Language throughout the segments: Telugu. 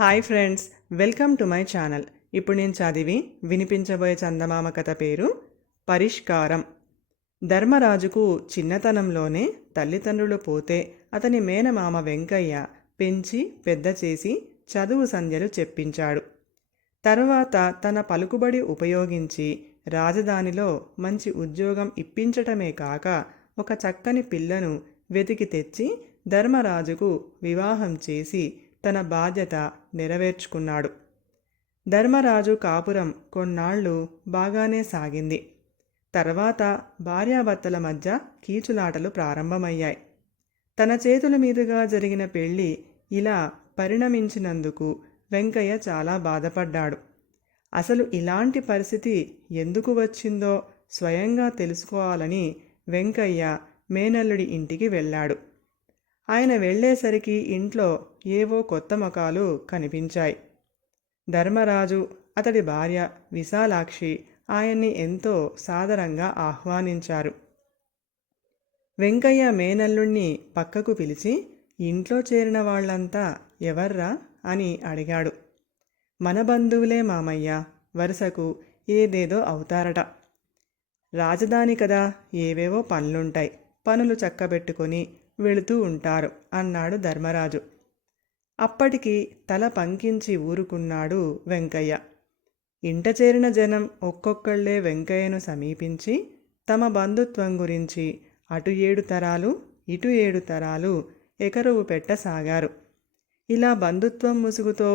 Hi friends welcome to my channel. ఇప్పుడు నేను చదివి వినిపించబోయే చందమామ కథ పేరు పరిష్కారం. ధర్మరాజుకు చిన్నతనంలోనే తల్లిదండ్రులు పోతే అతని మేనమామ వెంకయ్య పెంచి పెద్ద చేసి చదువు సంధ్యలు చెప్పించాడు. తరువాత తన పలుకుబడి ఉపయోగించి రాజధానిలో మంచి ఉద్యోగం ఇప్పించటమే కాక ఒక చక్కని పిల్లను వెతికి తెచ్చి ధర్మరాజుకు వివాహం చేసి తన బాధ్యత నెరవేర్చుకున్నాడు. ధర్మరాజు కాపురం కొన్నాళ్ళు బాగానే సాగింది. తర్వాత భార్యాభర్తల మధ్య కీచులాటలు ప్రారంభమయ్యాయి. తన చేతుల మీదుగా జరిగిన పెళ్ళి ఇలా పరిణమించినందుకు వెంకయ్య చాలా బాధపడ్డాడు. అసలు ఇలాంటి పరిస్థితి ఎందుకు వచ్చిందో స్వయంగా తెలుసుకోవాలని వెంకయ్య మేనల్లుడి ఇంటికి వెళ్ళాడు. ఆయన వెళ్ళేసరికి ఇంట్లో ఏవో కొత్త ముఖాలు కనిపించాయి. ధర్మరాజు అతడి భార్య విశాలాక్షి ఆయన్ని ఎంతో సాదరంగా ఆహ్వానించారు. వెంకయ్య మేనల్లుణ్ణి పక్కకు పిలిచి ఇంట్లో చేరిన వాళ్ళంతా ఎవర్రా? అని అడిగాడు. మన బంధువులే మామయ్య వరుసకు ఏదేదో అవుతారట. రాజధాని కదా ఏవేవో పనులుంటాయి. పనులు చక్కబెట్టుకొని వెళుతూ ఉంటారు అన్నాడు ధర్మరాజు. అప్పటికి తల పంకించి ఊరుకున్నాడు వెంకయ్య. ఇంట చేరిన జనం ఒక్కొక్కళ్ళే వెంకయ్యను సమీపించి తమ బంధుత్వం గురించి అటు ఏడు తరాలు ఇటు ఏడు తరాలు ఎకరువు పెట్టసాగారు. ఇలా బంధుత్వం ముసుగుతో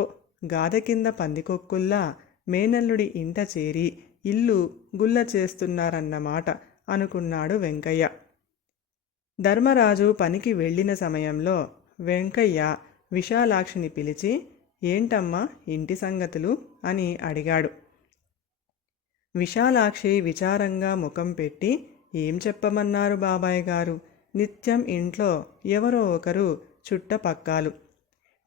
గాదె కింద పందికొక్కుల్లా మేనల్లుడి ఇంట చేరి ఇల్లు గుల్ల చేస్తున్నారన్నమాట అనుకున్నాడు వెంకయ్య. ధర్మరాజు పనికి వెళ్ళిన సమయంలో వెంకయ్య విశాలాక్షిని పిలిచి ఏంటమ్మా ఇంటి సంగతులు? అని అడిగాడు. విశాలాక్షి విచారంగా ముఖం పెట్టి ఏం చెప్పమన్నారు బాబాయ్ గారు? నిత్యం ఇంట్లో ఎవరో ఒకరు చుట్టపక్కాలు.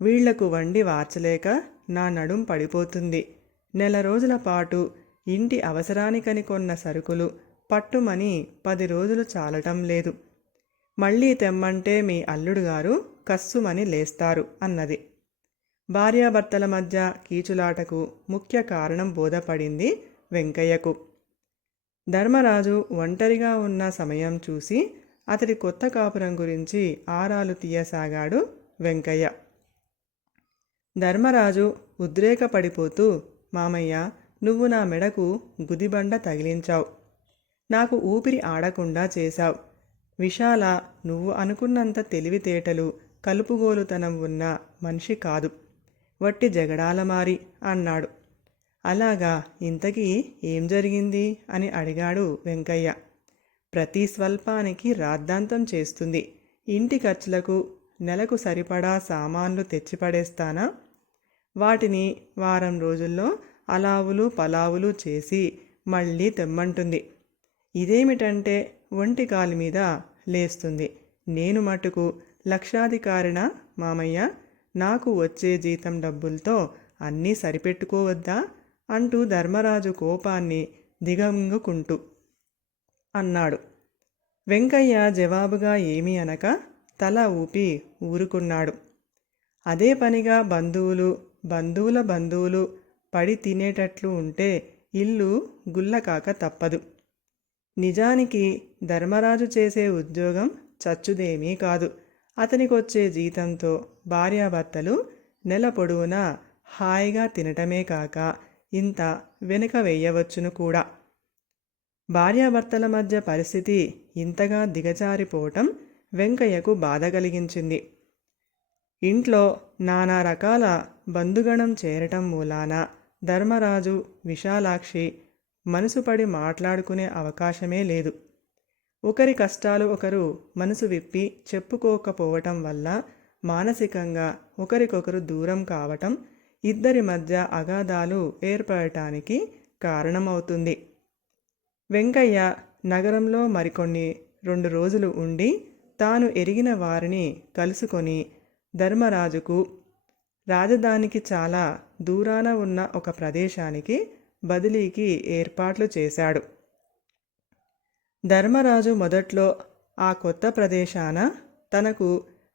వీళ్ళకు వండి వార్చలేక నా నడుం పడిపోతుంది. నెల రోజుల పాటు ఇంటి అవసరానికని కొన్న సరుకులు పట్టుమని పది రోజులు చాలటం లేదు. మళ్ళీ తెమ్మంటే మీ అల్లుడు గారు కస్సుమని లేస్తారు అన్నది. భార్యాభర్తల మధ్య కీచులాటకు ముఖ్య కారణం బోధపడింది వెంకయ్యకు. ధర్మరాజు ఒంటరిగా ఉన్న సమయం చూసి అతడి కొత్త కాపురం గురించి ఆరాలు తీయసాగాడు వెంకయ్య. ధర్మరాజు ఉద్రేకపడిపోతూ మామయ్య నువ్వు నా మెడకు గుదిబండ తగిలించావు. నాకు ఊపిరి ఆడకుండా చేశావు. విశాల నువ్వు అనుకున్నంత తెలివితేటలు కలుపుగోలుతనం ఉన్న మనిషి కాదు. వట్టి జగడాలమారి అన్నాడు. అలాగా ఇంతకీ ఏం జరిగింది? అని అడిగాడు వెంకయ్య. ప్రతి స్వల్పానికి రాద్ధాంతం చేస్తుంది. ఇంటి ఖర్చులకు నెలకు సరిపడా సామాన్లు తెచ్చిపడేస్తానా? వాటిని వారం రోజుల్లో అలావులు పలావులు చేసి మళ్ళీ తెమ్మంటుంది. ఇదేమిటంటే ఒంటి కాలు మీద లేస్తుంది. నేను మటుకు లక్షాధికారిన మామయ్య? నాకు వచ్చే జీతం డబ్బులతో అన్నీ సరిపెట్టుకోవద్దా? అంటూ ధర్మరాజు కోపాన్ని దిగంగుకుంటూ అన్నాడు. వెంకయ్య జవాబుగా ఏమీ అనక తల ఊపి ఊరుకున్నాడు. అదే పనిగా బంధువులు బంధువుల బంధువులు పడి తినేటట్లు ఉంటే ఇల్లు గుల్లకాక తప్పదు. నిజానికి ధర్మరాజు చేసే ఉద్యోగం చచ్చుదేమీ కాదు. అతనికొచ్చే జీతంతో భార్యాభర్తలు నెల పొడవునా హాయిగా తినటమే కాక ఇంత వెనుక వేయవచ్చును కూడా. భార్యాభర్తల మధ్య పరిస్థితి ఇంతగా దిగజారిపోవటం వెంకయ్యకు బాధ కలిగించింది. ఇంట్లో నానా రకాల బంధుగణం చేరటం మూలాన ధర్మరాజు విశాలాక్షి మనసుపడి మాట్లాడుకునే అవకాశమే లేదు. ఒకరి కష్టాలు ఒకరు మనసు విప్పి చెప్పుకోకపోవటం వల్ల మానసికంగా ఒకరికొకరు దూరం కావటం ఇద్దరి మధ్య అగాధాలు ఏర్పడటానికి కారణమవుతుంది. వెంకయ్య నగరంలో మరికొన్ని రెండు రోజులు ఉండి తాను ఎరిగిన వారిని కలుసుకొని ధర్మరాజుకు రాజధానికి చాలా దూరాన ఉన్న ఒక ప్రదేశానికి బదిలీకి ఏర్పాట్లు చేశాడు. ధర్మరాజు మొదట్లో ఆ కొత్త ప్రదేశాన తనకు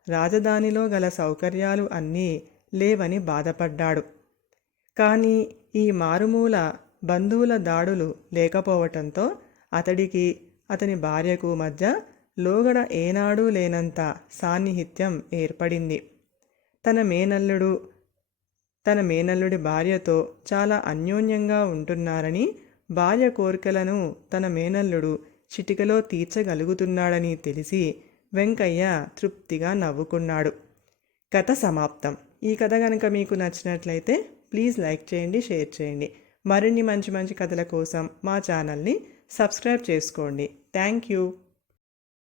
రాజధానిలో గల సౌకర్యాలు అన్నీ లేవని బాధపడ్డాడు. కానీ ఈ మారుమూల బంధువుల దాడులు లేకపోవటంతో అతడికి అతని భార్యకు మధ్య లోగడ ఏనాడూ లేనంత సాన్నిహిత్యం ఏర్పడింది. తన మేనల్లుడు తన మేనల్లుడి భార్యతో చాలా అన్యోన్యంగా ఉంటున్నారని భార్య కోరికలను తన మేనల్లుడు చిటికలో తీర్చగలుగుతున్నాడని తెలిసి వెంకయ్య తృప్తిగా నవ్వుకున్నాడు. కథ సమాప్తం. ఈ కథ కనుక మీకు నచ్చినట్లయితే ప్లీజ్ లైక్ చేయండి షేర్ చేయండి. మరిన్ని మంచి మంచి కథల కోసం మా ఛానల్ని సబ్స్క్రైబ్ చేసుకోండి. Thank you.